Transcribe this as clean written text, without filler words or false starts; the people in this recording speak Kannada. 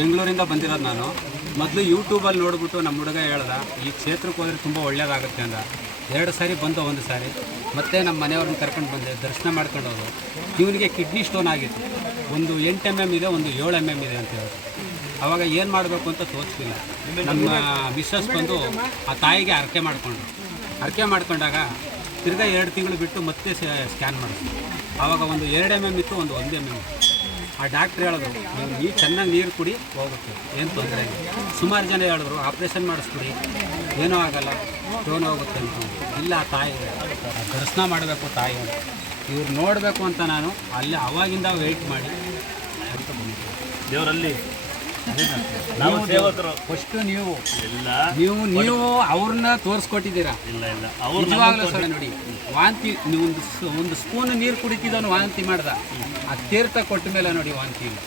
ಬೆಂಗಳೂರಿಂದ ಬಂದಿರೋದು ನಾನು. ಮೊದಲು ಯೂಟ್ಯೂಬಲ್ಲಿ ನೋಡಿಬಿಟ್ಟು ನಮ್ಮ ಹುಡುಗ ಹೇಳ್ದ ಈ ಕ್ಷೇತ್ರಕ್ಕೆ ಹೋದರೆ ತುಂಬ ಒಳ್ಳೆಯದಾಗುತ್ತೆ ಅಂದ. 2 ಸಾರಿ ಬಂದು, 1 ಸಾರಿ ಮತ್ತೆ ನಮ್ಮ ಮನೆಯವ್ರನ್ನ ಕರ್ಕೊಂಡು ಬಂದೆ, ದರ್ಶನ ಮಾಡ್ಕೊಂಡು ಹೋದ್ರು. ಇವನಿಗೆ ಕಿಡ್ನಿ ಸ್ಟೋನ್ ಆಗಿತ್ತು. ಒಂದು 8 mm ಇದೆ, ಒಂದು 7 mm ಇದೆ ಅಂತ ಹೇಳಿದ್ರು. ಆವಾಗ ಏನು ಮಾಡಬೇಕು ಅಂತ ತೋರಿಸ್ತಿಲ್ಲ. ನಮ್ಮ ಮಿಸ್ಸಸ್ ಬಂದು ಆ ತಾಯಿಗೆ ಹರಕೆ ಮಾಡ್ಕೊಂಡಾಗ ತಿರ್ಗಾ 2 ತಿಂಗಳು ಬಿಟ್ಟು ಮತ್ತೆ ಸ್ಕ್ಯಾನ್ ಮಾಡಿದ್ರು. ಆವಾಗ ಒಂದು 2 mm ಇತ್ತು, ಒಂದು 1 mm ಇತ್ತು. ಆ ಡಾಕ್ಟ್ರ್ ಹೇಳಿದ್ರು ನೀವು ಚೆನ್ನಾಗಿ ನೀರು ಕುಡಿ ಹೋಗುತ್ತೆ, ಏನು ತೊಂದರೆ ಇಲ್ಲ. ಸುಮಾರು ಜನ ಹೇಳಿದ್ರು ಆಪ್ರೇಷನ್ ಮಾಡಿಸ್ಬಿಡಿ, ಏನೂ ಆಗಲ್ಲ, ಸ್ಟೋನ್ ಹೋಗುತ್ತೆ ಅಂತ. ಇಲ್ಲ, ತಾಯಿಗೆ ದರ್ಶನ ಮಾಡಬೇಕು, ತಾಯಿ ಇವ್ರು ನೋಡಬೇಕು ಅಂತ ನಾನು ಅಲ್ಲಿ ಅವಾಗಿಂದ ವೆಯ್ಟ್ ಮಾಡಿ ಅಂತ ಬಂದಿದ್ದೆ. ದೇವರಲ್ಲಿ ನಾವು ಸೇವಕರು ಫಸ್ಟು ನೀವು ಅವ್ರನ್ನ ತೋರಿಸ್ಕೊಟ್ಟಿದ್ದೀರಾ. ನಿಜವಾಗ್ಲೂ ಸರ್ ನೋಡಿ, ವಾಂತಿ ಒಂದು ಸ್ಪೂನ್ ನೀರು ಕುಡಿತಿದ್ದವನು ವಾಂತಿ ಮಾಡ್ದ, ಆ ತೀರ್ಥ ಕೊಟ್ಟ ಮೇಲೆ ನೋಡಿ ವಾಂತಿ ಇಲ್ಲ.